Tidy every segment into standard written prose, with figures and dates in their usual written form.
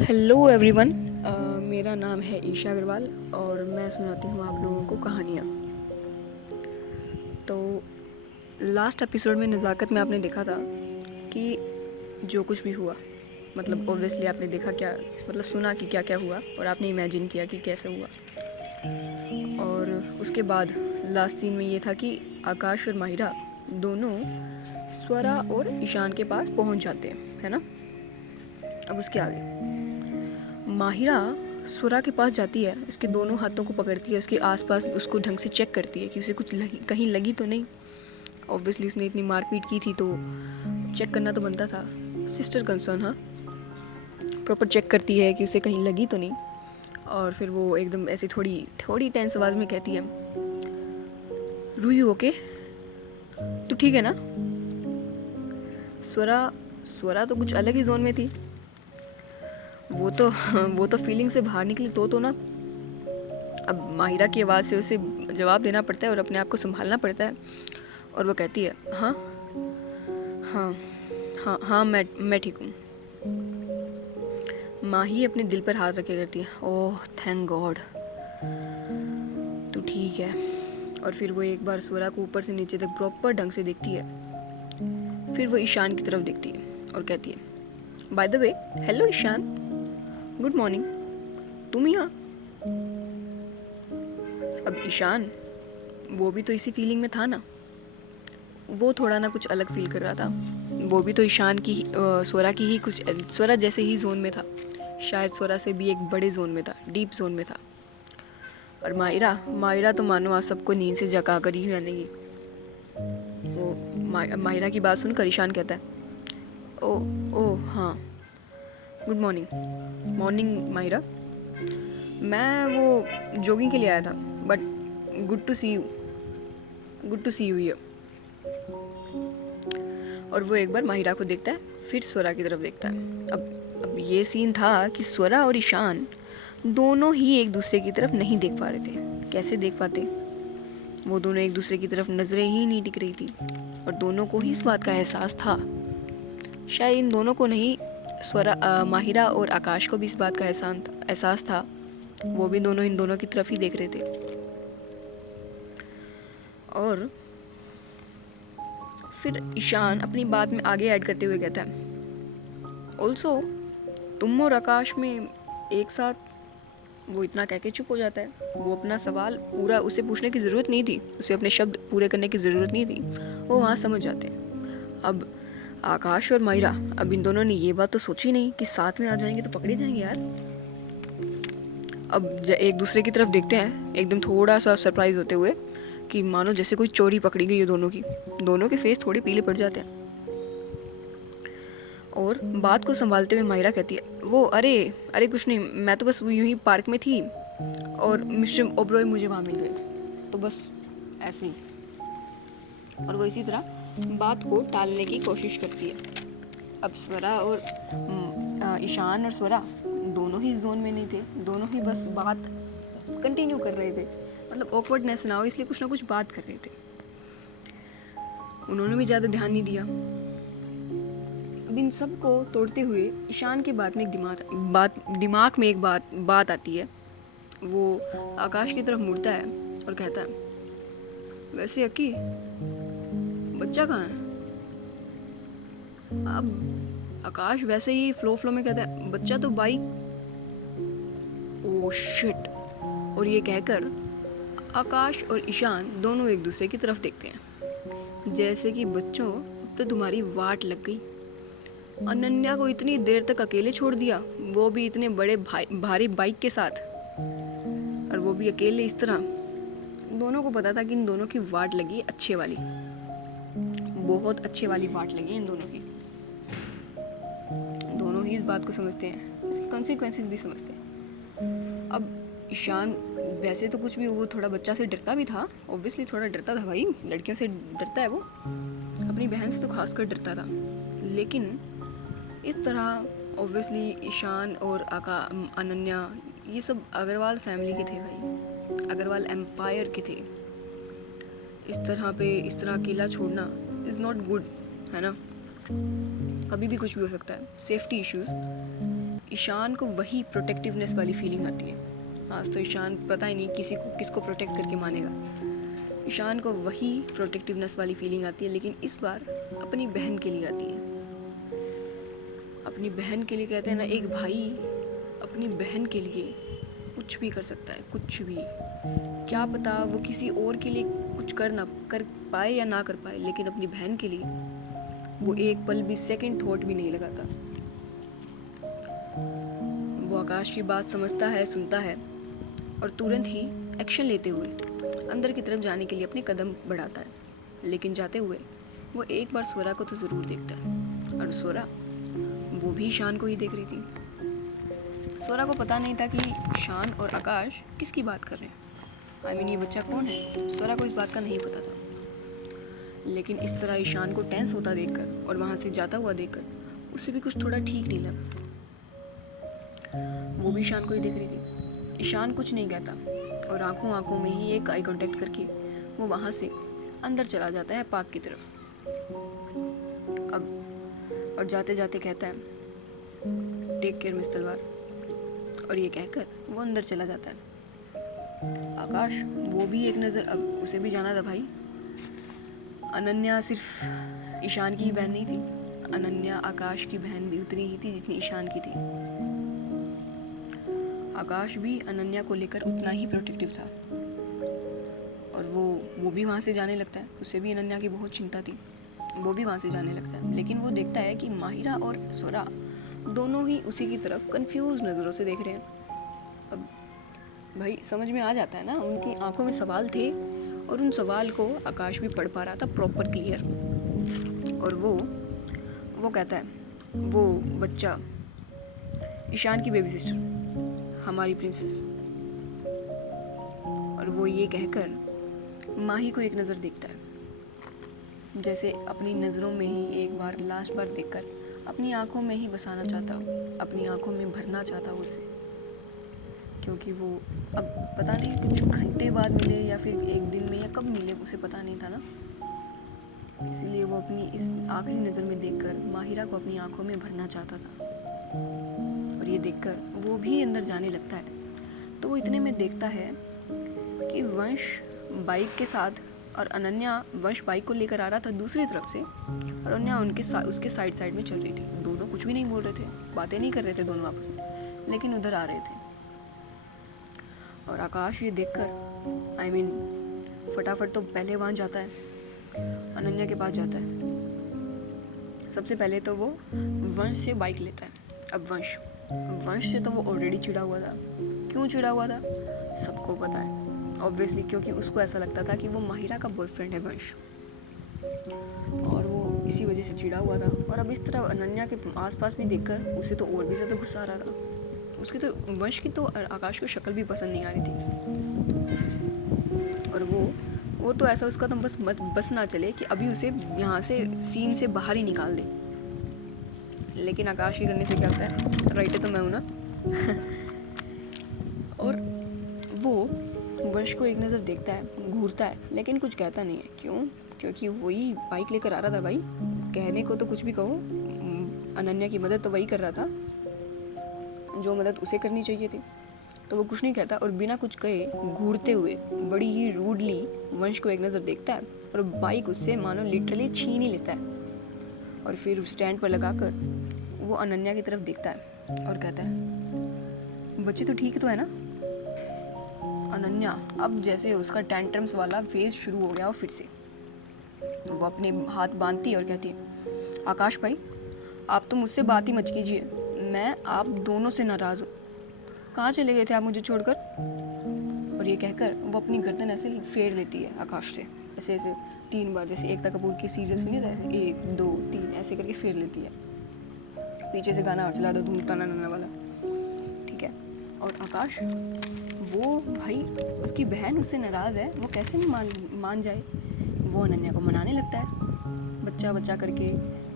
Hello everyone. मेरा नाम है ईशा अग्रवाल और मैं सुनाती हूँ आप लोगों को कहानियाँ। तो लास्ट एपिसोड में नज़ाकत में आपने देखा था कि जो कुछ भी हुआ, मतलब ऑब्वियसली आपने देखा क्या, मतलब सुना कि क्या क्या हुआ और आपने इमेजिन किया कि कैसे हुआ। और उसके बाद लास्ट सीन में ये था कि आकाश और माहिरा दोनों स्वरा और ईशान के पास पहुंच जाते हैं, है ना। अब उसके आगे माहिरा स्वरा के पास जाती है, उसके दोनों हाथों को पकड़ती है, उसके आसपास उसको ढंग से चेक करती है कि उसे कुछ कहीं लगी तो नहीं। ऑब्वियसली उसने इतनी मारपीट की थी तो चेक करना तो बनता था, सिस्टर कंसर्न। हाँ, प्रॉपर चेक करती है कि उसे कहीं लगी तो नहीं। और फिर वो एकदम ऐसे थोड़ी थोड़ी टेंस आवाज़ में कहती है, रूयू ओके, तू ठीक है ना। स्वरा स्वरा तो कुछ अलग ही जोन में थी। वो तो फीलिंग से बाहर निकली तो ना। अब माहिरा की आवाज़ से उसे जवाब देना पड़ता है और अपने आप को संभालना पड़ता है। और वो कहती है, हाँ हाँ हाँ हाँ, मैं ठीक हूँ। माही अपने दिल पर हाथ रखे करती है, ओह थैंक गॉड तू ठीक है। और फिर वो एक बार स्वरा को ऊपर से नीचे तक प्रॉपर ढंग से देखती है। फिर वो ईशान की तरफ देखती है और कहती है, by the way hello Ishan, good morning, तुम यहाँ। अब ईशान वो भी तो इसी फीलिंग में था ना, वो थोड़ा ना कुछ अलग फील कर रहा था। वो भी तो ईशान की स्वरा की ही कुछ स्वरा जैसे ही जोन में था, शायद स्वरा से भी एक बड़े जोन में था, डीप जोन में था। और माहिरा माहिरा तो मानो आज सबको नींद से जगा कर ही रहनेगी। वो माहिरा की बात सुनकर ईशान कहता है, ओ ओ हाँ, गुड मॉर्निंग। मॉर्निंग माहिरा, मैं वो जॉगिंग के लिए आया था, but good to see you, good to see you here. और वो एक बार माहिरा को देखता है, फिर स्वरा की तरफ देखता है। अब ये सीन था कि स्वरा और ईशान दोनों ही एक दूसरे की तरफ नहीं देख पा रहे थे। कैसे देख पाते, वो दोनों एक दूसरे की तरफ नजरें ही नहीं टिक रही थी। और दोनों को ही इस बात का एहसास था, शायद इन दोनों को नहीं, माहिरा और आकाश को भी इस बात का एहसास था। वो भी दोनों इन दोनों की तरफ ही देख रहे थे। और फिर ईशान अपनी बात में आगे ऐड करते हुए कहता है, ऑल्सो तुम और आकाश में एक साथ। वो इतना कह के चुप हो जाता है। वो अपना सवाल पूरा उसे पूछने की ज़रूरत नहीं थी, उसे अपने शब्द पूरे करने की ज़रूरत नहीं थी, वो वहाँ समझ जाते हैं। अब आकाश और माहिरा, अब इन दोनों ने ये बात तो सोची नहीं कि साथ में आ जाएंगे तो पकड़े जाएंगे यार। अब एक दूसरे की तरफ देखते हैं एकदम थोड़ा सा सरप्राइज होते हुए, कि मानो जैसे कोई चोरी पकड़ी गई है दोनों की। दोनों के फेस थोड़े पीले पड़ जाते हैं। और बात को संभालते हुए माहिरा कहती है, वो अरे अरे कुछ नहीं, मैं तो बस यूं ही पार्क में थी और मिस्टर ओब्रॉय मुझे वहाँ मिल गए, तो बस ऐसे ही। और वो इसी तरह बात को टालने की कोशिश करती है। अब स्वरा और ईशान और स्वरा दोनों ही जोन में नहीं थे, दोनों ही बस बात कंटिन्यू कर रहे थे। मतलब ऑकवर्डनेस ना हो इसलिए कुछ ना कुछ बात कर रहे थे। उन्होंने भी ज़्यादा ध्यान नहीं दिया। अब इन सब को तोड़ते हुए ईशान के बाद में एक दिमाग में एक बात आती है। वो आकाश की तरफ मुड़ता है और कहता है, वैसे अक्की बच्चा कहाँ है। अब आकाश वैसे ही फ्लो में कहता है, बच्चा तो बाइक। Oh shit. और ये कहकर आकाश और ईशान दोनों एक दूसरे की तरफ देखते हैं, जैसे कि बच्चों अब तो तुम्हारी वाट लग गई। अनन्या को इतनी देर तक अकेले छोड़ दिया, वो भी इतने बड़े भारी बाइक के साथ, और वो भी अकेले इस तरह। दोनों को पता था कि इन दोनों की वाट लगी अच्छे वाली, बहुत अच्छे वाली वाट लगी इन दोनों की। दोनों ही इस बात को समझते हैं, इसके कॉन्सिक्वेंसेस भी समझते हैं। अब ईशान वैसे तो कुछ भी, वो थोड़ा बच्चा से डरता भी था, ऑब्वियसली थोड़ा डरता था भाई, लड़कियों से डरता है वो, अपनी बहन से तो खासकर डरता था। लेकिन इस तरह ऑब्वियसली ईशान और अनन्या ये सब अग्रवाल फैमिली के थे भाई, अग्रवाल एम्पायर के थे। इस तरह अकेला छोड़ना इज़ नॉट गुड, है ना। कभी भी कुछ भी हो सकता है, सेफ्टी इश्यूज। ईशान को वही प्रोटेक्टिवनेस वाली फीलिंग आती है। आज तो ईशान पता ही नहीं किसको प्रोटेक्ट करके मानेगा। ईशान को वही प्रोटेक्टिवनेस वाली फीलिंग आती है, लेकिन इस बार अपनी बहन के लिए आती है। अपनी बहन के लिए, कहते हैं ना, एक भाई अपनी बहन के लिए कुछ भी कर सकता है, कुछ भी। क्या पता वो किसी और के लिए कुछ कर पाए या ना कर पाए, लेकिन अपनी बहन के लिए वो एक पल भी, सेकंड थॉट भी नहीं लगाता। वो आकाश की बात समझता है, सुनता है और तुरंत ही एक्शन लेते हुए अंदर की तरफ जाने के लिए अपने कदम बढ़ाता है। लेकिन जाते हुए वो एक बार स्वरा को तो ज़रूर देखता है, और स्वरा वो भी ईशान को ही देख रही थी। स्वरा को पता नहीं था कि ईशान और आकाश किसकी बात कर रहे हैं। ये बच्चा कौन है, स्वरा को इस बात का नहीं पता था। लेकिन इस तरह ईशान को टेंस होता देखकर और वहाँ से जाता हुआ देखकर उसे भी कुछ थोड़ा ठीक नहीं लगा। वो भी ईशान को ही देख रही थी। ईशान कुछ नहीं कहता और आंखों में ही एक आई कांटेक्ट करके वो वहाँ से अंदर चला जाता है पार्क की तरफ। अब और जाते जाते कहता है, टेक केयर मिस तलवार, और ये कहकर वो अंदर चला जाता है। आकाश वो भी एक नज़र, अब उसे भी जाना था भाई। अनन्या सिर्फ ईशान की ही बहन नहीं थी, अनन्या आकाश की बहन भी उतनी ही थी जितनी ईशान की थी। आकाश भी अनन्या को लेकर उतना ही प्रोटेक्टिव था और वो भी वहाँ से जाने लगता है। उसे भी अनन्या की बहुत चिंता थी, वो भी वहाँ से जाने लगता है। लेकिन वो देखता है कि माहिरा और स्वरा दोनों ही उसी की तरफ कंफ्यूज नज़रों से देख रहे हैं। अब भाई समझ में आ जाता है ना, उनकी आंखों में सवाल थे और उन सवाल को आकाश भी पढ़ पा रहा था प्रॉपर क्लियर। और वो कहता है, वो बच्चा ईशान की बेबी सिस्टर, हमारी प्रिंसेस। और वो ये कहकर माही को एक नज़र देखता है, जैसे अपनी नज़रों में ही एक बार, लास्ट बार देखकर अपनी आंखों में ही बसाना चाहता हो, अपनी आंखों में भरना चाहता हो उसे। क्योंकि वो अब पता नहीं कुछ घंटे बाद मिले या फिर एक दिन में या कब मिले, उसे पता नहीं था ना। इसीलिए वो अपनी इस आखिरी नज़र में देखकर माहिरा को अपनी आंखों में भरना चाहता था। और ये देखकर वो भी अंदर जाने लगता है। तो वो इतने में देखता है कि वंश बाइक के साथ, और अनन्या, वंश बाइक को लेकर आ रहा था दूसरी तरफ से और अनन्या उसके साइड में चल रही थी। दोनों कुछ भी नहीं बोल रहे थे, बातें नहीं कर रहे थे दोनों आपस में, लेकिन उधर आ रहे थे। और आकाश ये देखकर फटाफट तो पहले वहाँ जाता है, अनन्या के पास जाता है। सबसे पहले तो वो वंश से बाइक लेता है। अब वंश से तो वो ऑलरेडी चिढ़ा हुआ था। क्यों चिढ़ा हुआ था सबको पता है, ऑब्वियसली, क्योंकि उसको ऐसा लगता था कि वो माहिरा का बॉयफ्रेंड है वंश, और वो इसी वजह से चिढ़ा हुआ था। और अब इस तरह अनन्या के आसपास भी देखकर उसे तो और भी ज़्यादा गुस्सा आ रहा था। उसकी तो, वंश की तो आकाश को शक्ल भी पसंद नहीं आ रही थी। और वो तो ऐसा, उसका तो बस ना चले कि अभी उसे यहाँ से सीन से बाहर ही निकाल दे। लेकिन आकाश के करने से क्या होता है, राइटर तो मैं हूँ ना। और वो वंश को एक नज़र देखता है, घूरता है, लेकिन कुछ कहता नहीं है। क्यों? क्योंकि वही बाइक लेकर आ रहा था भाई। कहने को तो कुछ भी कहो, अनन्या की मदद तो वही कर रहा था जो मदद उसे करनी चाहिए थी। तो वो कुछ नहीं कहता और बिना कुछ कहे घूरते हुए बड़ी ही रूडली वंश को एक नज़र देखता है और बाइक उससे मानो लिटरली छीन ही लेता है। और फिर स्टैंड पर लगाकर वो अनन्या की तरफ देखता है और कहता है, बच्ची तो ठीक तो है ना? अनन्या अब जैसे उसका टेंट्रम्स वाला फेज शुरू हो गया, और फिर से वो अपने हाथ बांधती है और कहती है, आकाश भाई आप तो मुझसे बात ही मत कीजिए, मैं आप दोनों से नाराज़ हूँ। कहाँ चले गए थे आप मुझे छोड़कर? और ये कहकर वो अपनी गर्दन ऐसे फेर लेती है आकाश से, ऐसे ऐसे 3 बार, जैसे एकता कपूर की सीरियल्स में नहीं था, ऐसे 1 2 3 ऐसे करके फेर लेती है। पीछे से गाना और चला दो, धूम तना नन्ना वाला, ठीक है। और आकाश, वो भाई उसकी बहन उससे नाराज़ है, वो कैसे नहीं मान जाए। वो अनन्या को मनाने लगता है, बच्चा करके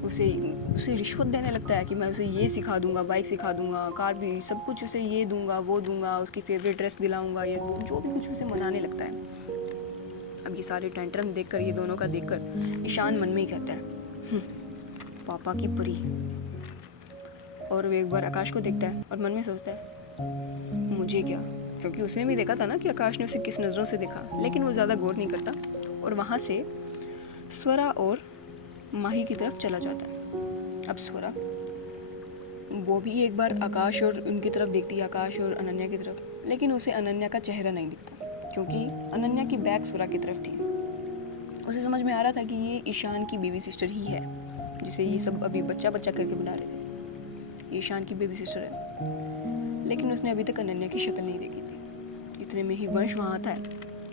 उसे रिश्वत देने लगता है कि मैं उसे ये सिखा दूंगा, बाइक सिखा दूंगा, कार भी, सब कुछ उसे ये दूंगा, वो दूंगा, उसकी फेवरेट ड्रेस दिलाऊंगा, ये जो भी कुछ उसे मनाने लगता है। अब ये सारे टेंट्रम देखकर, ये दोनों का देखकर ईशान मन में ही कहता है, पापा की परी। और वो एक बार आकाश को देखता है और मन में सोचता है मुझे क्या, क्योंकि उसने भी देखा था ना कि आकाश ने उसे किस नज़रों से देखा, लेकिन वो ज़्यादा गौर नहीं करता और वहाँ से स्वरा और माही की तरफ चला जाता है। अब स्वरा वो भी एक बार आकाश और उनकी तरफ देखती है, आकाश और अनन्या की तरफ, लेकिन उसे अनन्या का चेहरा नहीं दिखता क्योंकि अनन्या की बैक स्वरा की तरफ थी। उसे समझ में आ रहा था कि ये ईशान की बेबी सिस्टर ही है, जिसे ये सब अभी बच्चा बच्चा करके बना रहे थे, ये ईशान की बेबी सिस्टर है। लेकिन उसने अभी तक अनन्या की शक्ल नहीं देखी थी। इतने में ही वंश वहाँ आता है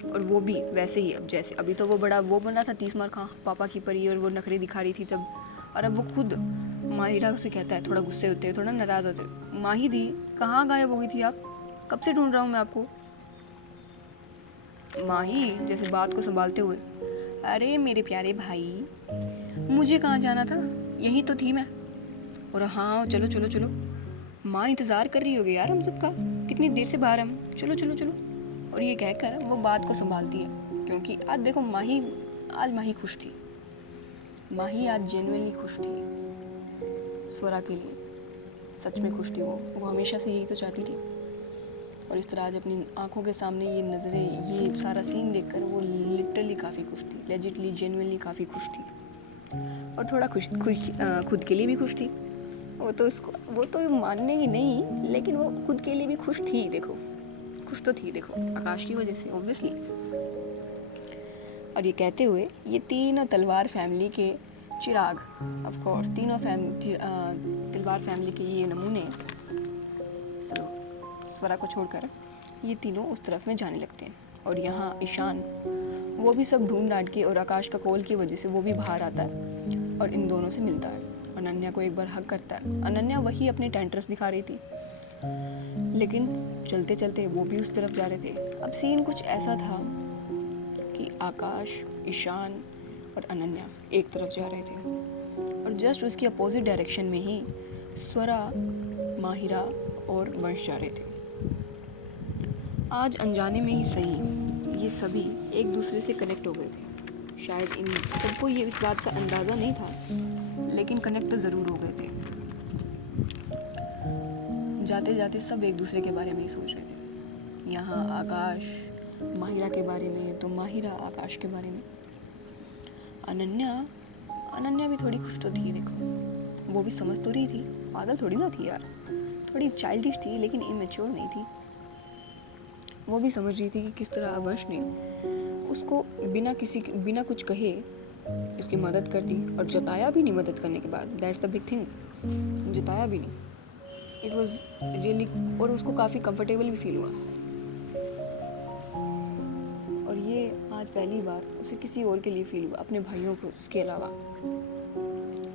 और वो भी वैसे ही, अब जैसे अभी तो वो बड़ा वो बन रहा था 30 मार खां पापा की परी और वो नखरे दिखा रही थी तब, और अब वो खुद माहिरा से कहता है, थोड़ा गुस्से होते, थोड़ा नाराज़ होते, माही दी कहाँ गायब हो गई थी आप, कब से ढूंढ रहा हूँ मैं आपको। माही जैसे बात को संभालते हुए, अरे मेरे प्यारे भाई मुझे कहाँ जाना था, यहीं तो थी मैं। और हाँ चलो चलो चलो, माँ इंतज़ार कर रही होगी यार हम सबका, कितनी देर से बाहर हम, चलो चलो चलो। और ये कहकर वो बात को संभालती है क्योंकि आज देखो आज माही खुश थी, माही आज जेन्युइनली खुश थी स्वरा के लिए, सच में खुश थी वो हमेशा से यही तो चाहती थी। और इस तरह आज अपनी आंखों के सामने ये नज़रें, ये सारा सीन देखकर वो लिटरली काफ़ी खुश थी, लेजिटली जेन्युइनली काफ़ी खुश थी और थोड़ा खुद के लिए भी खुश थी। वो तो मानने ही नहीं, लेकिन वो खुद के लिए भी खुश थी। देखो खुश तो थी, देखो आकाश की वजह से ऑब्वियसली। और ये कहते हुए ये तीनों तलवार फैमिली के चिराग, ऑफ कोर्स तीनों तलवार फैमिली के ये नमूने स्वरा को छोड़कर ये तीनों उस तरफ में जाने लगते हैं। और यहाँ ईशान वो भी सब ढूंढ डांट के और आकाश का कॉल की वजह से वो भी बाहर आता है और इन दोनों से मिलता है। अनन्या को एक बार हक करता है। अनन्या वही अपने टेंट्रस दिखा रही थी, लेकिन चलते चलते वो भी उस तरफ जा रहे थे। अब सीन कुछ ऐसा था कि आकाश, ईशान और अनन्या एक तरफ जा रहे थे और जस्ट उसकी अपोजिट डायरेक्शन में ही स्वरा, माहिरा और वंश जा रहे थे। आज अनजाने में ही सही ये सभी एक दूसरे से कनेक्ट हो गए थे। शायद इन सबको ये इस बात का अंदाज़ा नहीं था, लेकिन कनेक्ट तो ज़रूर हो गए थे। जाते जाते सब एक दूसरे के बारे में ही सोच रहे थे। यहाँ आकाश माहिरा के बारे में, तो माहिरा आकाश के बारे में। अनन्या भी थोड़ी खुश तो थी, देखो वो भी समझ तो रही थी, पागल थोड़ी ना थी यार, थोड़ी चाइल्डिश थी लेकिन इमेच्योर नहीं थी। वो भी समझ रही थी कि किस तरह वंश ने उसको बिना कुछ कहे उसकी मदद कर दी और जताया भी नहीं मदद करने के बाद। दैट्स द बिग थिंग, जताया भी नहीं। इट वाज रियली, और उसको काफ़ी कंफर्टेबल भी फील हुआ। और ये आज पहली बार उसे किसी और के लिए फील हुआ, अपने भाइयों को उसके अलावा।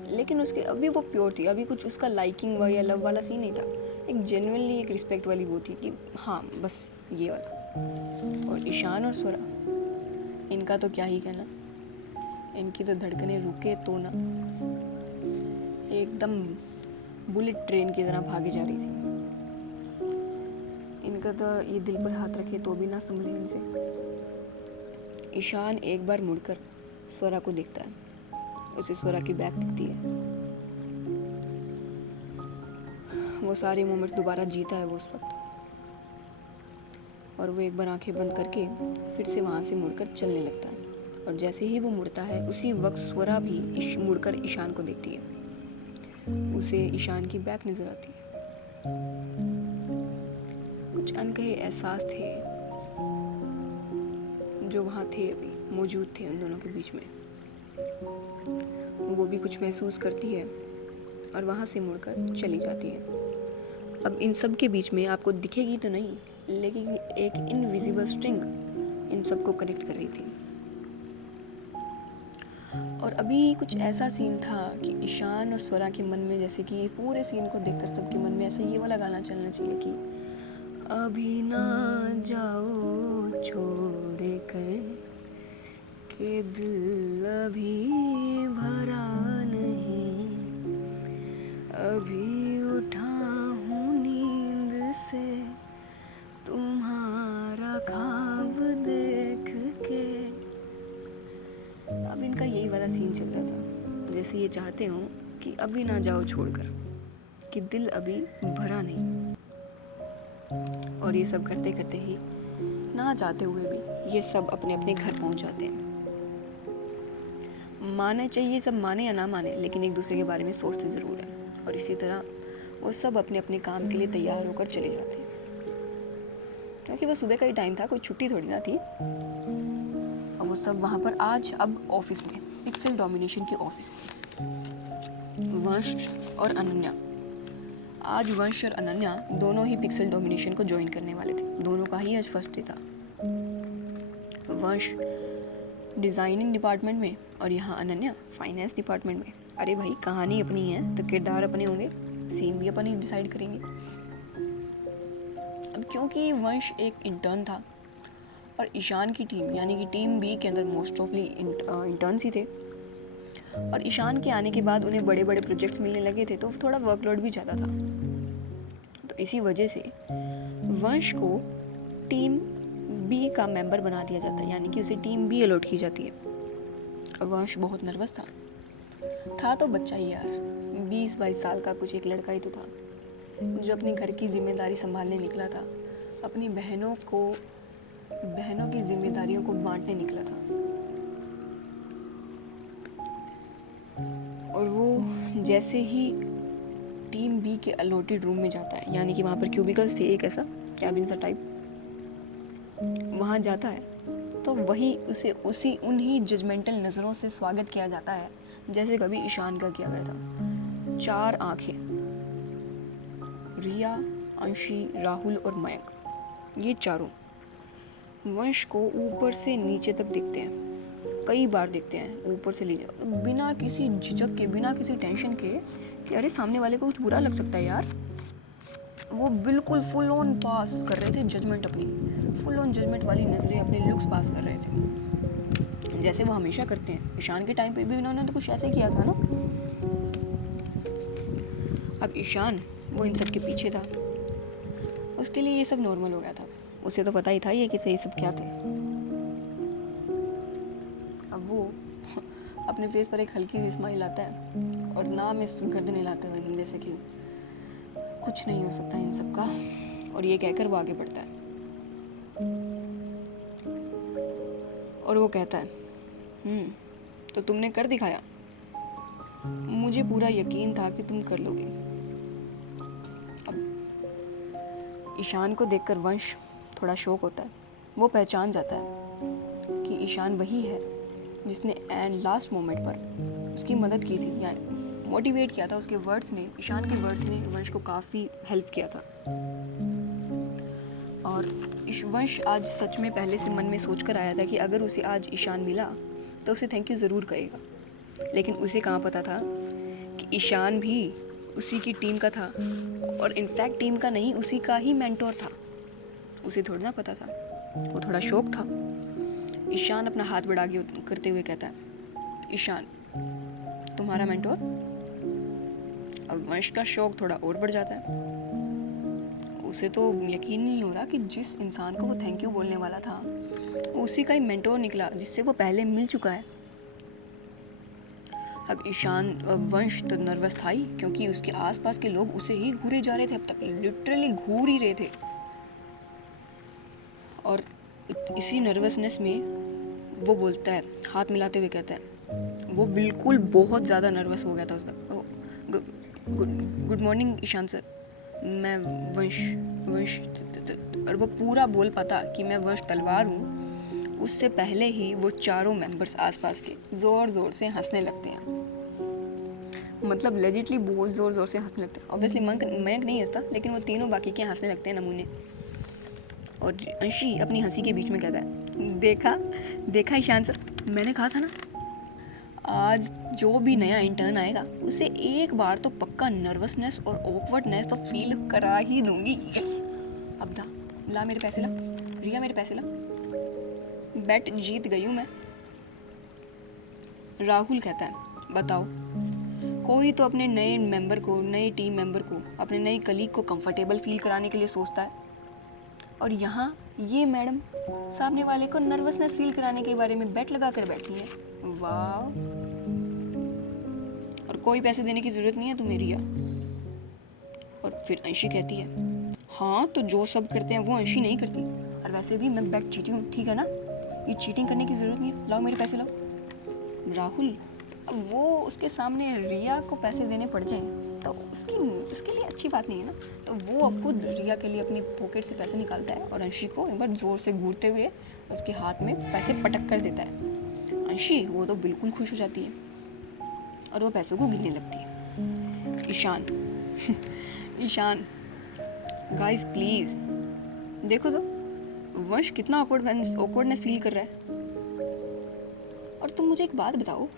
लेकिन उसके अभी वो प्योर थी, अभी कुछ उसका लाइकिंग या लव वाला सीन नहीं था, एक जेन्युइनली एक रिस्पेक्ट वाली वो थी कि हाँ बस ये वाला। और ईशान और स्वरा, इनका तो क्या ही कहना, इनकी तो धड़कनें रुके तो ना, एकदम बुलेट ट्रेन की तरह भागी जा रही थी। इनका तो ये दिल पर हाथ रखे तो भी ना संभले इनसे। ईशान एक बार मुड़कर स्वरा को देखता है, उसे स्वरा की बैक दिखती है। वो सारे मोमेंट्स दोबारा जीता है वो उस वक्त, और वो एक बार आंखें बंद करके फिर से वहाँ से मुड़कर चलने लगता है। और जैसे ही वो मुड़ता है उसी वक्त स्वरा भी मुड़कर ईशान को देखती है। उसे ईशान की बैक नज़र आती है। कुछ अनकहे एहसास थे जो वहाँ थे, अभी मौजूद थे उन दोनों के बीच में। वो भी कुछ महसूस करती है और वहाँ से मुड़कर चली जाती है। अब इन सब के बीच में आपको दिखेगी तो नहीं, लेकिन एक इनविजिबल स्ट्रिंग इन सबको कनेक्ट कर रही थी। और अभी कुछ ऐसा सीन था कि ईशान और स्वरा के मन में, जैसे कि पूरे सीन को देखकर सबके मन में ऐसे ये वाला गाना चलना चाहिए कि अभी ना जाओ छोड़ कर के दिल अभी भरा नहीं, अभी उठा हूँ नींद से तुम्हारा ख्वाब देख के। अब इनका यही वाला सीन चल रहा था, जैसे ये चाहते हो कि अभी ना जाओ छोड़कर कि दिल अभी भरा नहीं। और ये सब करते करते ही, ना चाहते हुए भी, ये सब अपने अपने घर पहुंच जाते हैं। माने चाहिए सब, माने या ना माने, लेकिन एक दूसरे के बारे में सोचते ज़रूर हैं। और इसी तरह वो सब अपने अपने काम के लिए तैयार होकर चले जाते हैं, क्योंकि वो सुबह का ही टाइम था, कोई छुट्टी थोड़ी ना थी। और वो सब वहाँ पर आज अब ऑफिस में, पिक्सेल डोमिनेशन की ऑफिस में, वंश और अनन्या, आज वंश और अनन्या दोनों ही पिक्सेल डोमिनेशन को ज्वाइन करने वाले थे। दोनों का ही आज फर्स्ट डे था। वंश डिज़ाइनिंग डिपार्टमेंट में और यहाँ अनन्या फाइनेंस डिपार्टमेंट में। अरे भाई, कहानी अपनी है तो किरदार अपने होंगे, सीन भी अपन ही डिसाइड करेंगे। अब क्योंकि वंश एक इंटर्न था और ईशान की टीम यानी कि टीम बी के अंदर मोस्ट ऑफली इंटर्न्स ही थे, और ईशान के आने के बाद उन्हें बड़े बड़े प्रोजेक्ट्स मिलने लगे थे, तो थोड़ा वर्कलोड भी ज़्यादा था। तो इसी वजह से वंश को टीम बी का मेंबर बना दिया जाता है, यानी कि उसे टीम बी अलॉट की जाती है। अब वंश बहुत नर्वस था तो बच्चा ही यार, 20-22 साल का कुछ एक लड़का ही तो था, जो अपने घर की जिम्मेदारी संभालने निकला था, अपनी बहनों की जिम्मेदारियों को बांटने निकला था। और वो जैसे ही टीम बी के अलॉटेड रूम में जाता है, यानी कि वहाँ पर क्यूबिकल्स थे, एक ऐसा कैबिन सा टाइप, वहाँ जाता है तो उसे उन्हीं जजमेंटल नज़रों से स्वागत किया जाता है, जैसे कभी ईशान का किया गया था। 4 आंखें, रिया, अंशी, राहुल और मयंक, ये चारों वंश को ऊपर से नीचे तक देखते हैं, कई बार देखते हैं, ऊपर से नीचे, बिना किसी झिझक के, बिना किसी टेंशन के कि अरे सामने वाले को कुछ बुरा लग सकता है यार। वो बिल्कुल फुल ऑन पास कर रहे थे जजमेंट, अपनी फुल ऑन जजमेंट वाली नज़रें अपने लुक्स पास कर रहे थे, जैसे वो हमेशा करते हैं। ईशान के टाइम पे भी उन्होंने तो कुछ ऐसे किया था ना। अब ईशान वो इन सब के पीछे था, उसके लिए ये सब नॉर्मल हो गया था। उसे तो पता ही था ये कि सही सब क्या थे। अब वो अपने फेस पर एक हल्की सी स्माइल आता है और नाम इस गर्दन हिलाते हुए, जैसे कि कुछ नहीं हो सकता इन सब का, और ये कहकर वो आगे बढ़ता है और वो कहता है, तो तुमने कर दिखाया, मुझे पूरा यकीन था कि तुम कर लोगे। अब ईशान को देखकर वंश थोड़ा शॉक होता है। वो पहचान जाता है कि ईशान वही है जिसने एंड लास्ट मोमेंट पर उसकी मदद की थी, यानी मोटिवेट किया था। उसके वर्ड्स ने, ईशान के वर्ड्स ने वंश को काफ़ी हेल्प किया था। और वंश आज सच में पहले से मन में सोच कर आया था कि अगर उसे आज ईशान मिला तो उसे थैंक यू ज़रूर करेगा, लेकिन उसे कहाँ पता था कि ईशान भी उसी की टीम का था, और इनफैक्ट टीम का नहीं, उसी का ही मेंटोर था। उसे थोड़ा ना पता था, वो थोड़ा शौक था। ईशान अपना हाथ बढ़ा के करते हुए कहता है, ईशान तुम्हारा मेंटोर। अब वंश का शौक थोड़ा और बढ़ जाता है। उसे तो यकीन नहीं हो रहा कि जिस इंसान को वो थैंक यू बोलने वाला था उसी का ही मेंटोर निकला, जिससे वो पहले मिल चुका है। अब वंश तो नर्वस था ही, क्योंकि उसके आसपास के लोग उसे ही घूरे जा रहे थे, अब तक लिटरली घूर ही रहे थे। और इसी नर्वसनेस में वो बोलता है, हाथ मिलाते हुए कहता है, वो बिल्कुल बहुत ज़्यादा नर्वस हो गया था उस वक्त। गुड मॉर्निंग ईशान सर, मैं वंश। और वो पूरा बोल पाता कि मैं वंश तलवार हूँ, उससे पहले ही वो चारों मेंबर्स आसपास के ज़ोर ज़ोर से हंसने लगते हैं। मतलब लेजिटली बहुत ज़ोर ज़ोर से हंसने लगते हैं। ऑब्वियसली मयंक नहीं हंसता, लेकिन वो तीनों बाकी के हंसने लगते हैं नमूने। और अंशी अपनी हंसी के बीच में कहता है, देखा ईशान सर, मैंने कहा था ना, आज जो भी नया इंटर्न आएगा उसे एक बार तो पक्का नर्वसनेस और ऑकवर्डनेस तो फील करा ही दूंगी। यस, अब ला मेरे पैसे ला, रिया मेरे पैसे ला, बेट जीत गई हूँ मैं। राहुल कहता है, बताओ, कोई तो अपने नए मेंबर को, नए टीम मेंबर को, अपने नए कलीग को कंफर्टेबल फील कराने के लिए सोचता है, और यहाँ ये मैडम सामने वाले को नर्वसनेस फील कराने के बारे में बेट लगा कर बैठी है। वाह। और कोई पैसे देने की ज़रूरत नहीं है तुम्हें रिया, और फिर अंशी कहती है हाँ तो जो सब करते हैं वो अंशी नहीं करती, और वैसे भी मैं बैक चीटी हूँ, ठीक है ना, ये चीटिंग करने की ज़रूरत नहीं है, लाओ मेरे पैसे लाओ। राहुल, अब वो उसके सामने रिया को पैसे देने पड़ जाएं तो उसके लिए अच्छी बात नहीं है ना, तो वो अब खुद रिया के लिए अपनी पॉकेट से पैसे निकालता है और अंशी को एक बार ज़ोर से घूरते हुए उसके हाथ में पैसे पटक कर देता है। अंशी वो तो बिल्कुल खुश हो जाती है और वो पैसों को गिनने लगती है। ईशान ईशान गाइस प्लीज़ देखो तो वंश कितना ऑकवर्डनेस फील कर रहा है। और तुम मुझे एक बात बताओ,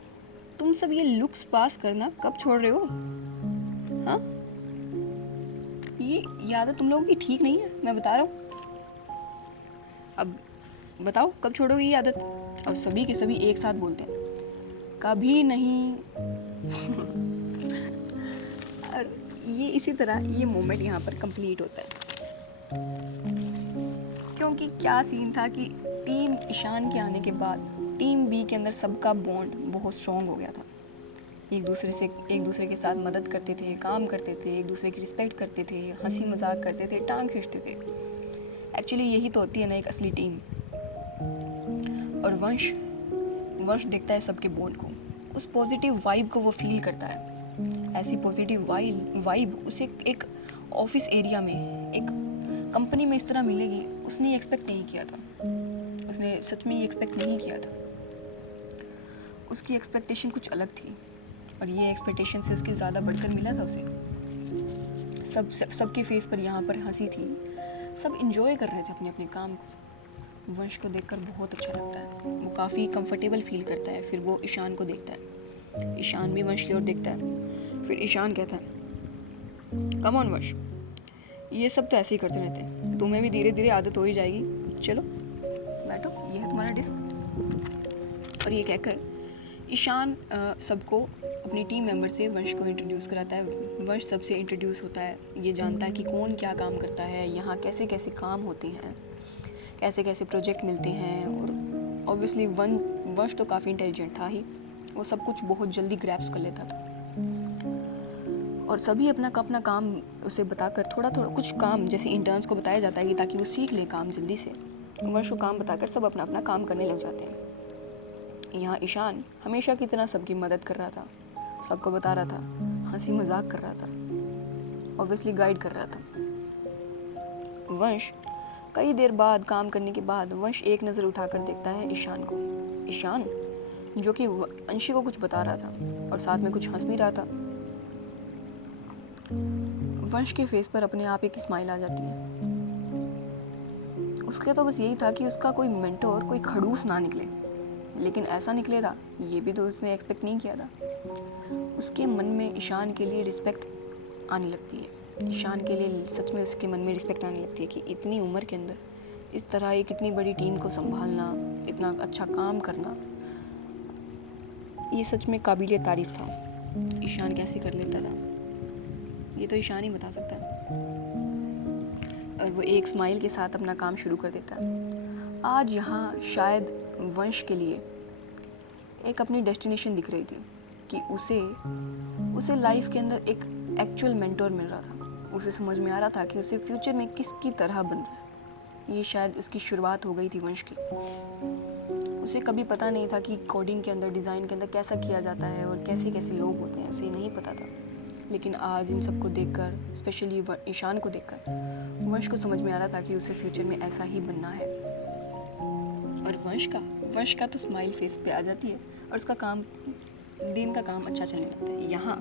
तुम सब ये लुक्स पास करना कब छोड़ रहे हो? हाँ, ये आदत तुम लोगों की ठीक नहीं है, मैं बता रहा हूँ। अब बताओ कब छोड़ोगे ये आदत? और सभी के सभी एक साथ बोलते हैं कभी नहीं। और ये इसी तरह ये मोमेंट यहाँ पर कंप्लीट होता है, क्योंकि क्या सीन था कि टीम ईशान के आने के बाद टीम बी के अंदर सबका बॉन्ड बहुत स्ट्रॉन्ग हो गया था। एक दूसरे के साथ मदद करते थे, काम करते थे, एक दूसरे की रिस्पेक्ट करते थे, हंसी मजाक करते थे, टांग खींचते थे। एक्चुअली यही तो होती है ना एक असली टीम। और वंश देखता है सबके बॉन्ड को, उस पॉजिटिव वाइब को वो फील करता है। ऐसी पॉजिटिव वाइब उसे एक ऑफिस एरिया में, एक कंपनी में इस तरह मिलेगी, उसने एक्सपेक्ट नहीं किया था। उसने सच में ये एक्सपेक्ट नहीं किया था। उसकी एक्सपेक्टेशन कुछ अलग थी और ये एक्सपेक्टेशन से उसके ज़्यादा बढ़कर मिला था उसे। सबके फेस पर यहाँ पर हंसी थी, सब इंजॉय कर रहे थे अपने अपने काम को। वंश को देखकर बहुत अच्छा लगता है, वो काफ़ी कंफर्टेबल फील करता है। फिर वो ईशान को देखता है, ईशान भी वंश की ओर देखता है। फिर ईशान कहता है कम ऑन वंश, ये सब तो ऐसे ही करते रहते हैं, तुम्हें भी धीरे धीरे आदत हो ही जाएगी, चलो बैठो, ये है तुम्हारा डिस्क। और ये कहकर ईशान सबको अपनी टीम मेंबर से वंश को इंट्रोड्यूस कराता है। वंश सबसे इंट्रोड्यूस होता है, ये जानता है कि कौन क्या काम करता है, यहाँ कैसे कैसे काम होते हैं, कैसे कैसे प्रोजेक्ट मिलते हैं। और ऑब्वियसली वंश तो काफ़ी इंटेलिजेंट था ही, वो सब कुछ बहुत जल्दी ग्रैप्स कर लेता था। और सभी अपना काम उसे बताकर थोड़ा कुछ काम जैसे इंटर्न्स को बताया जाता है कि ताकि वो सीख ले काम जल्दी से। वंश को काम बताकर सब अपना अपना काम करने लग जाते हैं। यहाँ ईशान हमेशा की तरह सबकी मदद कर रहा था, सबको बता रहा था, हंसी मजाक कर रहा था, ऑब्वियसली गाइड कर रहा था। वंश कई देर बाद काम करने के बाद वंश एक नज़र उठाकर देखता है ईशान को। ईशान जो कि अंशी को कुछ बता रहा था और साथ में कुछ हंस भी रहा था। वंश के फेस पर अपने आप एक स्माइल आ जाती है। उसके तो बस यही था कि उसका कोई मेंटोर, कोई खड़ूस ना निकले, लेकिन ऐसा निकलेगा ये भी तो उसने एक्सपेक्ट नहीं किया था। उसके मन में ईशान के लिए रिस्पेक्ट आने लगती है। ईशान के लिए सच में उसके मन में रिस्पेक्ट आने लगती है कि इतनी उम्र के अंदर इस तरह एक इतनी बड़ी टीम को संभालना, इतना अच्छा काम करना, ये सच में काबिलियत तारीफ था। ईशान कैसे कर लेता था ये तो ईशान ही बता सकता है। और वो एक स्माइल के साथ अपना काम शुरू कर देता है। आज यहाँ शायद वंश के लिए एक अपनी डेस्टिनेशन दिख रही थी कि उसे लाइफ के अंदर एक एक्चुअल मेंटोर मिल रहा था। उसे समझ में आ रहा था कि उसे फ्यूचर में किसकी तरह बनना है। ये शायद उसकी शुरुआत हो गई थी वंश की। उसे कभी पता नहीं था कि कोडिंग के अंदर, डिज़ाइन के अंदर कैसा किया जाता है और कैसे कैसे लोग होते हैं, उसे नहीं पता था। लेकिन आज इन सबको देखकर, स्पेशली ईशान को देखकर, वंश को समझ में आ रहा था कि उसे फ्यूचर में ऐसा ही बनना है। और वंश का तो स्माइल फेस पे आ जाती है और उसका दिन का काम अच्छा चलने लगता है। यहाँ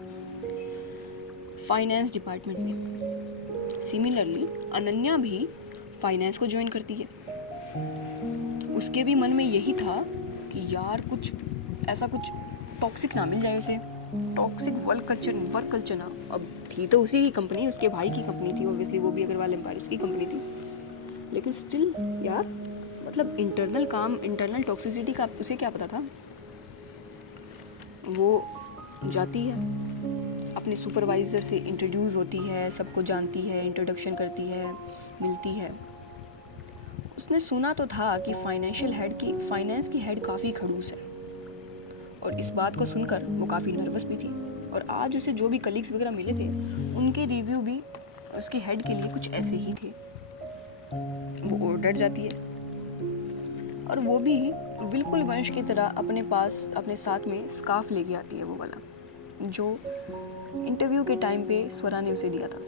फाइनेंस डिपार्टमेंट में सिमिलरली अनन्या भी फाइनेंस को ज्वाइन करती है। उसके भी मन में यही था कि यार कुछ टॉक्सिक ना मिल जाए उसे, टॉक्सिक वर्क कल्चर ना। अब थी तो उसी की कंपनी, उसके भाई की कंपनी थी, ऑब्वियसली वो भी अग्रवाल एम्पायर उसकी कंपनी थी, लेकिन स्टिल यार मतलब इंटरनल टॉक्सिसिटी का उसे क्या पता था। वो जाती है, अपने सुपरवाइज़र से इंट्रोड्यूस होती है, सबको जानती है, इंट्रोडक्शन करती है, मिलती है। उसने सुना तो था कि फाइनेंस की हेड काफ़ी खड़ूस है, और इस बात को सुनकर वो काफ़ी नर्वस भी थी। और आज उसे जो भी कलीग्स वगैरह मिले थे, उनके रिव्यू भी उसके हेड के लिए कुछ ऐसे ही थे। वो और डर जाती है और वो भी बिल्कुल वंश की तरह अपने साथ में स्कार्फ लेके आती है, वो वाला जो इंटरव्यू के टाइम पे स्वरा ने उसे दिया था।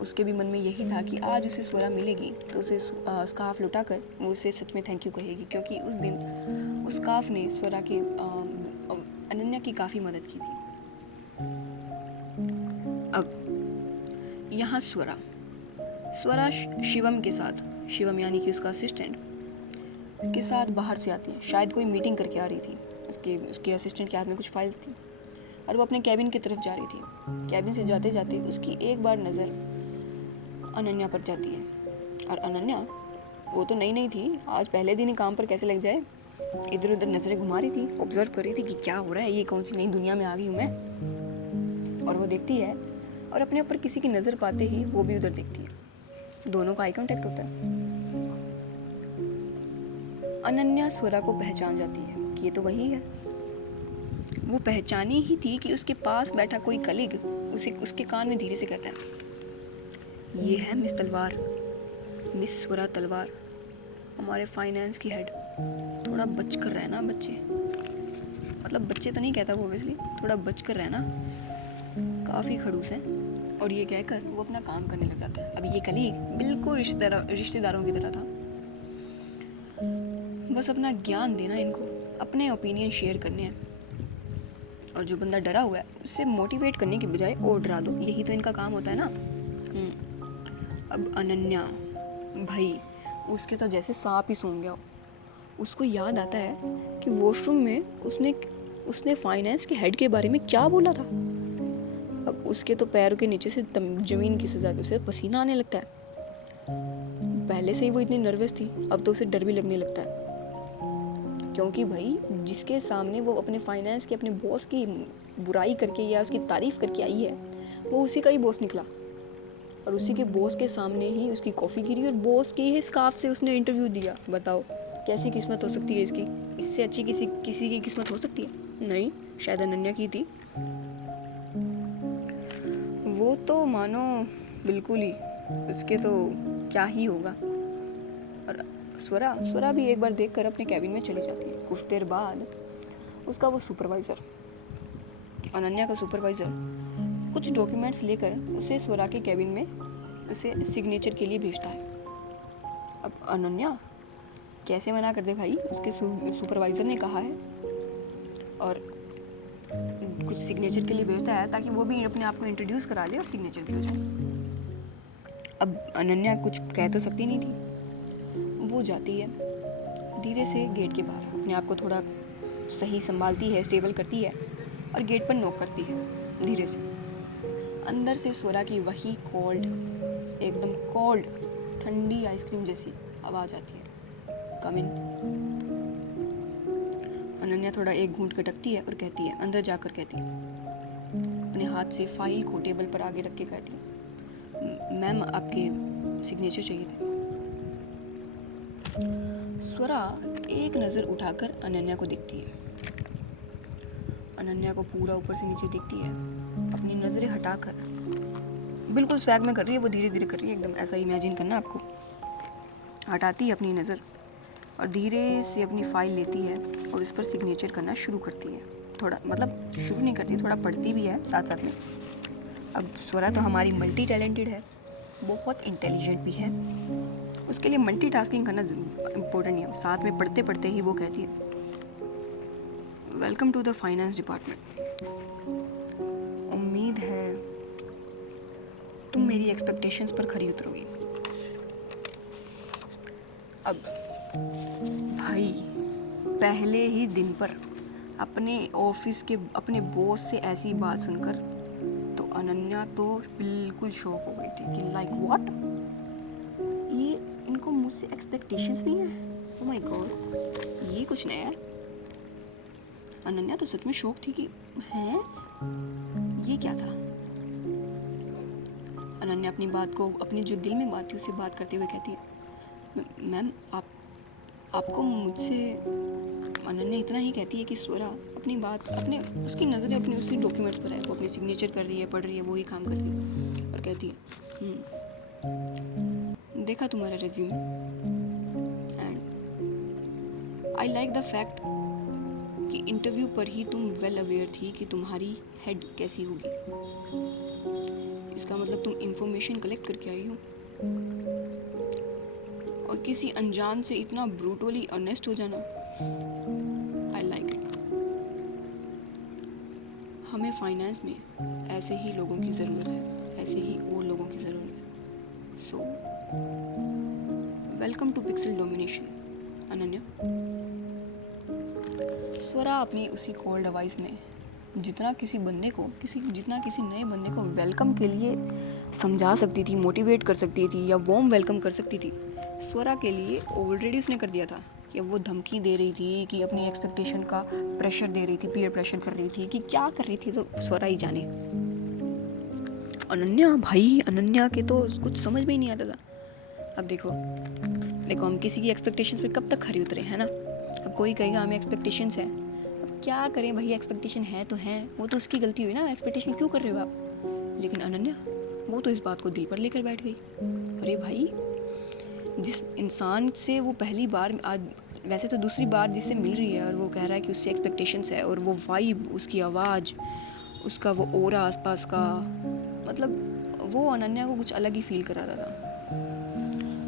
उसके भी मन में यही था कि आज उसे स्वरा मिलेगी तो उसे स्कार्फ लुटाकर वो उसे सच में थैंक यू कहेगी, क्योंकि उस दिन उस स्कार्फ ने स्वरा के अनन्या की काफ़ी मदद की थी। अब यहाँ स्वरा शिवम के साथ, शिवम यानी कि उसका असिस्टेंट के साथ बाहर से आती है। शायद कोई मीटिंग करके आ रही थी। उसके असिस्टेंट के हाथ में कुछ फाइल्स थी और वो अपने कैबिन की तरफ जा रही थी। कैबिन से जाते जाते उसकी एक बार नज़र अनन्या पर जाती है। और अनन्या वो तो नई थी, आज पहले दिन ही काम पर कैसे लग जाए, इधर उधर नज़रें घुमा रही थी, ऑब्जर्व कर रही थी कि क्या हो रहा है, ये कौन सी नई दुनिया में आ गई हूँ मैं। और वो देखती है और अपने ऊपर किसी की नज़र पाते ही वो भी उधर देखती है। दोनों का आई कांटेक्ट होता है। अनन्या स्वरा को पहचान जाती है कि ये तो वही है। वो पहचानी ही थी कि उसके पास बैठा कोई कलीग उसे उसके कान में धीरे से कहता है, ये है मिस तलवार, मिस स्वरा तलवार, हमारे फाइनेंस की हेड। थोड़ा बच कर रहना बच्चे, मतलब बच्चे तो नहीं कहता वो ऑब्वियसली, थोड़ा बच कर रहना, काफ़ी खड़ूस है। और ये कहकर वो अपना काम करने लग जाता है। अब ये कलीग बिल्कुल रिश्तेदारों की तरह था, बस अपना ज्ञान देना इनको, अपने ओपिनियन शेयर करने हैं। और जो बंदा डरा हुआ है उससे मोटिवेट करने की बजाय और डरा दो, यही तो इनका काम होता है ना। अब अनन्या भाई उसके तो जैसे सांप ही सूंघ गया। उसको याद आता है कि वॉशरूम में उसने फाइनेंस के हेड के बारे में क्या बोला था। अब उसके तो पैरों के नीचे से ज़मीन खिसक जाती है, उसे पसीना आने लगता है। पहले से ही वो इतनी नर्वस थी, अब तो उसे डर भी लगने लगता है, क्योंकि भाई जिसके सामने वो अपने फाइनेंस के अपने बॉस की बुराई करके या उसकी तारीफ़ करके आई है, वो उसी का ही बॉस निकला। और उसी के बॉस के सामने ही उसकी कॉफ़ी गिरी और बॉस के ही स्कार्फ से उसने इंटरव्यू दिया। बताओ कैसी किस्मत हो सकती है इसकी, इससे अच्छी किसी की किस्मत हो सकती है? नहीं, शायद अनन्या की थी। वो तो मानो बिल्कुल ही, उसके तो क्या ही होगा। और स्वरा भी एक बार देखकर अपने कैबिन में चली जाती है। कुछ देर बाद उसका वो सुपरवाइज़र, अनन्या का सुपरवाइज़र, कुछ डॉक्यूमेंट्स लेकर उसे स्वरा के कैबिन में उसे सिग्नेचर के लिए भेजता है। अब अनन्या कैसे मना कर दे भाई, उसके सुपरवाइज़र ने कहा है और कुछ सिग्नेचर के लिए भेजता है ताकि वो भी अपने आप को इंट्रोड्यूस करा ले और सिग्नेचर भी हो जाए। अब अनन्या कुछ कह तो सकती नहीं थी। वो जाती है धीरे से गेट के बाहर, अपने आप को थोड़ा सही संभालती है, स्टेबल करती है और गेट पर नॉक करती है धीरे से। अंदर से स्वरा की वही एकदम कोल्ड ठंडी आइसक्रीम जैसी आवाज़ आती है, कम इन। अनन्या थोड़ा एक घूंट कटकती है और कहती है, अंदर जाकर कहती है, अपने हाथ से फाइल को टेबल पर आगे रख के कहती है, मैम आपके सिग्नेचर चाहिए थे। स्वरा एक नज़र उठाकर अनन्या को देखती है। अनन्या को पूरा ऊपर से नीचे देखती है, अपनी नज़रें हटाकर, बिल्कुल स्वैग में कर रही है, वो धीरे धीरे कर रही है, एकदम ऐसा इमेजिन करना आपको। हटाती है अपनी नज़र और धीरे से अपनी फ़ाइल लेती है और उस पर सिग्नेचर करना शुरू करती है। थोड़ा मतलब शुरू नहीं करती, थोड़ा पढ़ती भी है साथ साथ में। अब स्वरा तो हमारी मल्टी टैलेंटेड है, बहुत इंटेलिजेंट भी है, उसके लिए मल्टीटास्किंग करना इम्पोर्टेंट नहीं है। साथ में पढ़ते पढ़ते ही वो कहती है, welcome to the finance department. उम्मीद है तुम मेरी एक्सपेक्टेशंस पर खरी उतरोगी। अब भाई पहले ही दिन पर अपने ऑफिस के अपने बॉस से ऐसी बात सुनकर तो अनन्या तो बिल्कुल शॉक हो गई थी कि लाइक व्हाट, ये इनको मुझसे एक्सपेक्टेशंस भी हैं, ओह माय गॉड, ये कुछ नया है। अनन्या तो सच में शॉक थी कि हैं ये क्या था। अनन्या अपनी बात को, अपनी जो दिल में बात थी उससे बात करते हुए कहती है, मैम आपको मुझसे अनन्या इतना ही कहती है कि स्वरा अपनी बात अपने उसकी नज़रें अपने उसी डॉक्यूमेंट्स पर है, वो अपनी सिग्नेचर कर रही है, पढ़ रही है, वही काम कर रही है और कहती है देखा तुम्हारा resume and I like the fact कि इंटरव्यू पर ही तुम वेल अवेयर थी कि तुम्हारी हेड कैसी होगी। इसका मतलब तुम इंफॉर्मेशन कलेक्ट करके आई हो और किसी अनजान से इतना ब्रूटली ऑनेस्ट हो जाना, आई लाइक इट। हमें फाइनेंस में ऐसे ही लोगों की ज़रूरत है, ऐसे ही और लोगों की ज़रूरत है। So welcome to pixel domination Ananya. Swara अपनी उसी कोल्ड वॉइस में जितना किसी नए बंदे को वेलकम के लिए समझा सकती थी, मोटिवेट कर सकती थी या वार्म वेलकम कर सकती थी, स्वरा के लिए ऑलरेडी उसने कर दिया था। कि वो धमकी दे रही थी, कि अपनी एक्सपेक्टेशन का प्रेशर दे रही थी, पीयर प्रेशर कर रही थी, कि क्या कर रही थी तो स्वरा ही जाने। अनन्या के तो कुछ समझ में ही नहीं आता था। अब देखो हम किसी की एक्सपेक्टेशंस पे कब तक खरी उतरे, है ना। अब कोई कहेगा हमें एक्सपेक्टेशंस है, अब क्या करें भाई, एक्सपेक्टेशन है तो है, वो तो उसकी गलती हुई ना, एक्सपेक्टेशन क्यों कर रहे हो आप। लेकिन अनन्या वो तो इस बात को दिल पर लेकर बैठ गई। अरे भाई, जिस इंसान से वो पहली बार, आज वैसे तो दूसरी बार जिससे मिल रही है और वो कह रहा है कि उससे एक्सपेक्टेशंस है, और वो वाइब, उसकी आवाज़, उसका वो ओरा आसपास का, मतलब वो अनन्या को कुछ अलग ही फील करा रहा था।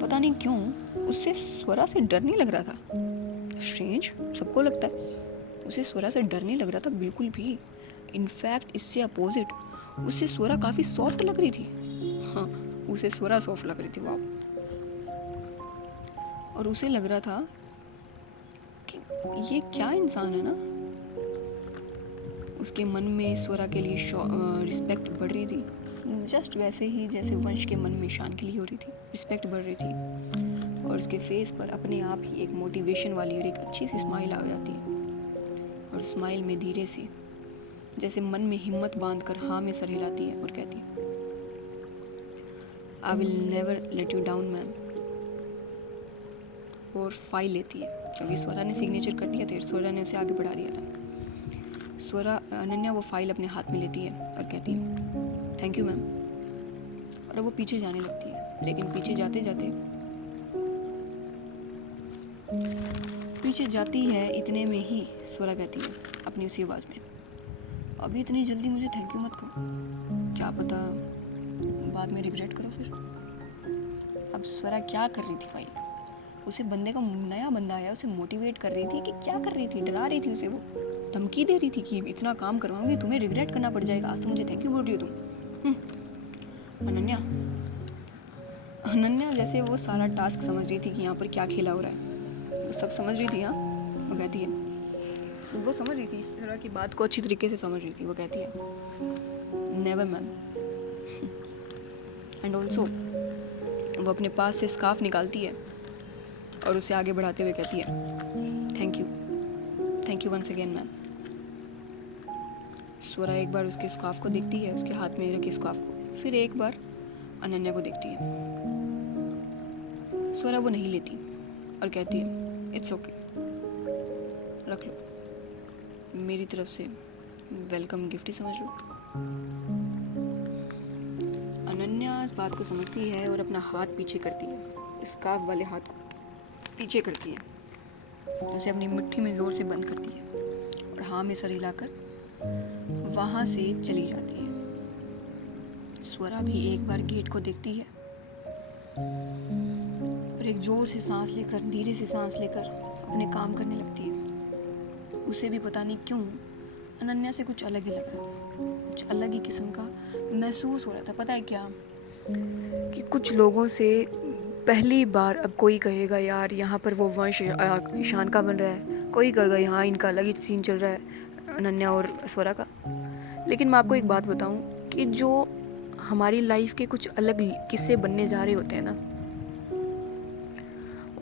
पता नहीं क्यों उससे स्वरा से डर नहीं लग रहा था। स्ट्रेंज, सबको लगता है, उसे स्वरा से डर नहीं लग रहा था बिल्कुल भी। इनफैक्ट इससे अपोजिट उससे स्वरा काफ़ी सॉफ्ट लग रही थी। हाँ, उसे स्वरा सॉफ्ट लग रही थी, वाह। और उसे लग रहा था कि ये क्या इंसान है ना। उसके मन में स्वरा के लिए रिस्पेक्ट बढ़ रही थी, जस्ट वैसे ही जैसे वंश के मन में शान के लिए हो रही थी, रिस्पेक्ट बढ़ रही थी। और उसके फेस पर अपने आप ही एक मोटिवेशन वाली और एक अच्छी सी स्माइल आ जाती है। और स्माइल में धीरे से जैसे मन में हिम्मत बांध कर हाँ में सर हिलाती है और कहती है, I will never let you down ma'am. और फाइल लेती है, क्योंकि स्वरा ने सिग्नेचर कर दिया था, स्वरा ने उसे आगे बढ़ा दिया था। अनन्या वो फाइल अपने हाथ में लेती है और कहती है, थैंक यू मैम। और वो पीछे जाने लगती है, लेकिन पीछे जाती है इतने में ही स्वरा कहती है अपनी उसी आवाज़ में, अभी इतनी जल्दी मुझे थैंक यू मत कहो, क्या पता बाद में रिग्रेट करो फिर। अब स्वरा क्या कर रही थी भाई, उसे बंदे का नया बंदा आया, उसे मोटिवेट कर रही थी कि क्या कर रही थी, डरा रही थी उसे, वो धमकी दे रही थी कि इतना काम करवाऊंगी, तुम्हें रिग्रेट करना पड़ जाएगा, आज तो मुझे थैंक यू बोल रही हो तुम। अनन्या जैसे वो सारा टास्क समझ रही थी कि यहाँ पर क्या खेला हो रहा है, वो सब समझ रही थी। हाँ, वो कहती है, वो समझ रही थी, इस तरह की बात को अच्छी तरीके से समझ रही थी। वो कहती है, नेवर मैम। एंड ऑल्सो वो अपने पास से स्कार्फ निकालती है और उसे आगे बढ़ाते हुए कहती है, thank you once again ma'am. Swara एक बार उसके स्कार्फ को देखती है, उसके हाथ में रखे स्कार्फ को, फिर एक बार अनन्या को देखती है। स्वरा वो नहीं लेती और कहती है, इट्स ओके, रख लो, मेरी तरफ से वेलकम गिफ्ट ही समझ लो। अनन्या इस बात को समझती है और अपना हाथ पीछे करती है, स्कार्फ वाले हाथ को पीछे करती है, उसे अपनी मुट्ठी में ज़ोर से बंद करती है और हाँ में सर हिलाकर वहाँ से चली जाती है। स्वरा भी एक बार गेट को देखती है और एक जोर से सांस लेकर, धीरे से सांस लेकर अपने काम करने लगती है। उसे भी पता नहीं क्यों अनन्या से कुछ अलग ही लग रहा था, कुछ अलग ही किस्म का महसूस हो रहा था। पता है क्या, कि कुछ लोगों से पहली बार, अब कोई कहेगा यार यहाँ पर वो वंश ईशान का बन रहा है, कोई कहेगा यहाँ इनका अलग ही सीन चल रहा है अनन्या और स्वरा का। लेकिन मैं आपको एक बात बताऊँ कि जो हमारी लाइफ के कुछ अलग किस्से बनने जा रहे होते हैं ना,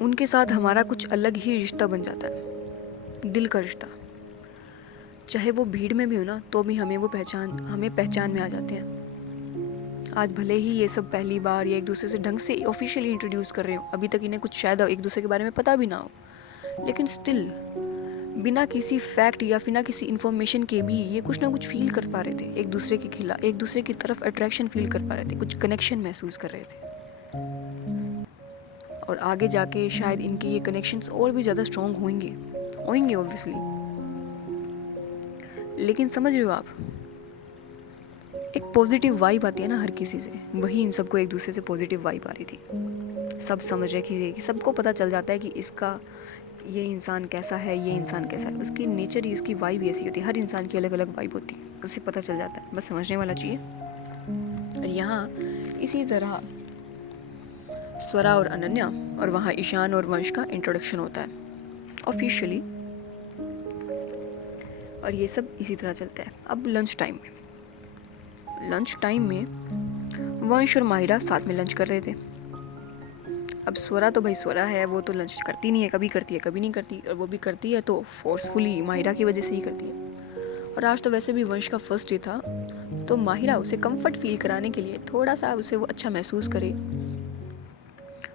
उनके साथ हमारा कुछ अलग ही रिश्ता बन जाता है, दिल का रिश्ता। चाहे वो भीड़ में भी हो ना, तो भी हमें पहचान में आ जाते हैं। आज भले ही ये सब पहली बार या एक दूसरे से ढंग से ऑफिशियली इंट्रोड्यूस कर रहे हो, अभी तक इन्हें कुछ शायद एक दूसरे के बारे में पता भी ना हो, लेकिन स्टिल बिना किसी फैक्ट या बिना किसी इन्फॉर्मेशन के भी ये कुछ ना कुछ फील कर पा रहे थे, एक दूसरे के खिलाफ, एक दूसरे की तरफ अट्रैक्शन फील कर पा रहे थे, कुछ कनेक्शन महसूस कर रहे थे। और आगे जाके शायद इनके ये कनेक्शंस और भी ज़्यादा स्ट्रॉन्ग होंगे ऑब्वियसली। लेकिन समझ रहे हो आप, एक पॉजिटिव वाइब आती है ना हर किसी से, वही इन सबको एक दूसरे से पॉजिटिव वाइब आ रही थी। सब समझ रहे कि सबको पता चल जाता है कि इसका ये इंसान कैसा है, ये इंसान कैसा है, उसकी नेचर ही, उसकी वाइब ही ऐसी होती है। हर इंसान की अलग अलग वाइब होती है, उससे पता चल जाता है, बस समझने वाला चाहिए। और यहाँ इसी तरह स्वरा और अनन्या और वहाँ ईशान और वंश का इंट्रोडक्शन होता है ऑफिशियली। और ये सब इसी तरह चलता है। अब लंच टाइम में वंश और माहिरा साथ में लंच कर रहे थे। अब स्वरा तो भाई स्वरा है, वो तो लंच करती नहीं है, कभी करती है कभी नहीं करती, और वो भी करती है तो फोर्सफुली माहिरा की वजह से ही करती है। और आज तो वैसे भी वंश का फर्स्ट डे था, तो माहिरा उसे कंफर्ट फील कराने के लिए, थोड़ा सा उसे वो अच्छा महसूस करे,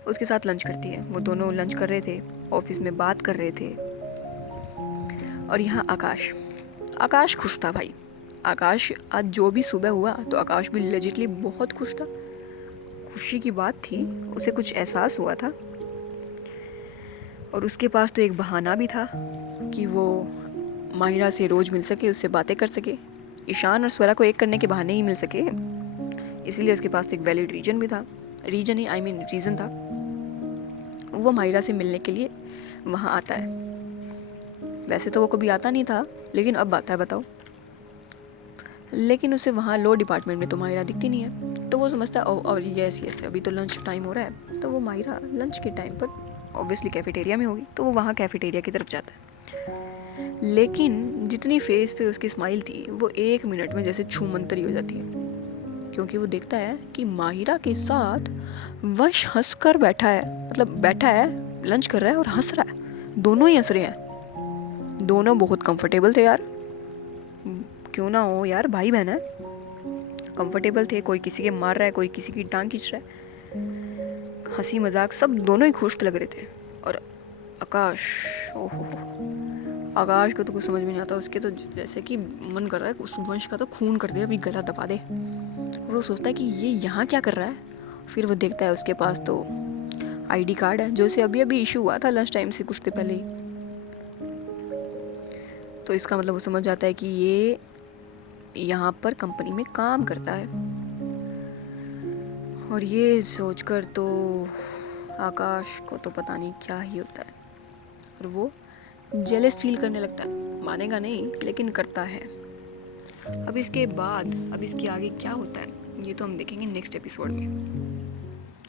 उसके साथ लंच करती है। वो दोनों लंच कर रहे थे, ऑफिस में बात कर रहे थे। और यहाँ आकाश खुश था भाई। आकाश आज जो भी सुबह हुआ तो आकाश भी लेजिटली बहुत खुश था। खुशी की बात थी, उसे कुछ एहसास हुआ था। और उसके पास तो एक बहाना भी था कि वो माहिरा से रोज़ मिल सके, उससे बातें कर सके। ईशान और स्वरा को एक करने के बहाने ही मिल सके, इसीलिए उसके पास तो एक वैलिड रीज़न था। वो माहिरा से मिलने के लिए वहाँ आता है। वैसे तो वो कभी आता नहीं था, लेकिन अब आता है, बताओ। लेकिन उसे वहाँ लॉ डिपार्टमेंट में तो माहिरा दिखती नहीं है, तो वो समझता है और यस अभी तो लंच टाइम हो रहा है, तो वो माहिरा लंच के टाइम पर ऑब्वियसली कैफेटेरिया में होगी, तो वो वहाँ कैफेटेरिया की तरफ जाता है। लेकिन जितनी फेस पे उसकी स्माइल थी, वो 1 मिनट में जैसे छूमंतरी हो जाती है, क्योंकि वो देखता है कि माहिरा के साथ वंश हंसकर बैठा है, लंच कर रहा है और हंस रहा है। दोनों ही हंस रहे हैं, दोनों बहुत कंफर्टेबल थे यार, क्यों ना हो यार, भाई बहन है, कंफर्टेबल थे। कोई किसी के मार रहा है, कोई किसी की टांग खींच रहा है, हंसी मजाक सब दोनों ही खुश लग रहे थे। और आकाश, ओहो, आकाश को तो कुछ समझ में नहीं आता। उसके तो जैसे कि मन कर रहा है उस वंश का तो खून कर दे, अभी गला दबा दे। और वो सोचता है कि ये यहाँ क्या कर रहा है। फिर वो देखता है उसके पास तो आईडी कार्ड है, जो उसे अभी अभी इशू हुआ था लंच टाइम से कुछ देर पहले ही। तो इसका मतलब वो समझ जाता है कि ये यहाँ पर कंपनी में काम करता है। और ये सोचकर तो आकाश को तो पता नहीं क्या ही होता है, और वो जेलस फील करने लगता है। मानेगा नहीं, लेकिन करता है। अब इसके आगे क्या होता है, ये तो हम देखेंगे नेक्स्ट एपिसोड में।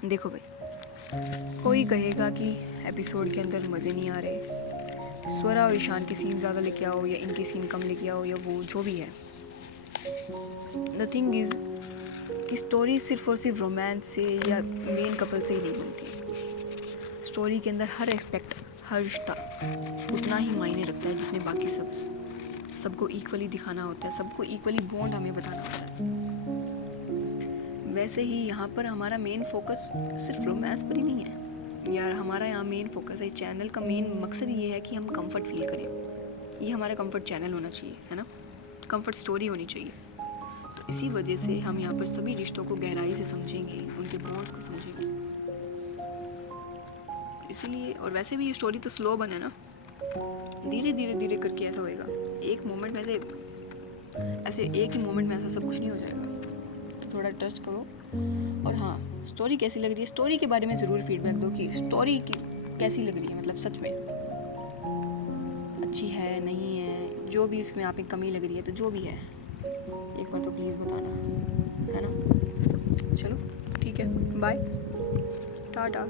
देखो भाई, कोई कहेगा कि एपिसोड के अंदर मज़े नहीं आ रहे, स्वरा और ईशान के सीन ज़्यादा लेके आओ या इनके सीन कम लेके आओ, या वो जो भी है। द थिंग इज़ कि स्टोरी सिर्फ और सिर्फ रोमांस से या मेन कपल से ही नहीं बनती। स्टोरी के अंदर हर एस्पेक्ट, हर रिश्ता उतना ही मायने रखता है जितने बाकी सबको इक्वली दिखाना होता है, सबको इक्वली बॉन्ड हमें बताना होता है। वैसे ही यहाँ पर हमारा मेन फोकस सिर्फ रोमांस पर ही नहीं है यार। हमारा यहाँ मेन फोकस है, चैनल का मेन मकसद ये है कि हम कंफर्ट फील करें। ये हमारा कंफर्ट चैनल होना चाहिए, है ना, कंफर्ट स्टोरी होनी चाहिए। तो इसी वजह से हम यहाँ पर सभी रिश्तों को गहराई से समझेंगे, उनके बॉन्ड्स को समझेंगे। इसीलिए, और वैसे भी ये स्टोरी तो स्लो बने ना, धीरे करके ऐसा होएगा। एक मोमेंट में ऐसे एक ही मोमेंट में ऐसा सब कुछ नहीं हो जाएगा। तो थोड़ा ट्रस्ट करो। और हाँ, स्टोरी कैसी लग रही है, स्टोरी के बारे में ज़रूर फीडबैक दो कि स्टोरी की कैसी लग रही है, मतलब सच में अच्छी है नहीं है, जो भी उसमें आप एक कमी लग रही है, तो जो भी है एक बार तो प्लीज़ बताना, है ना। चलो ठीक है, बाय, टाटा।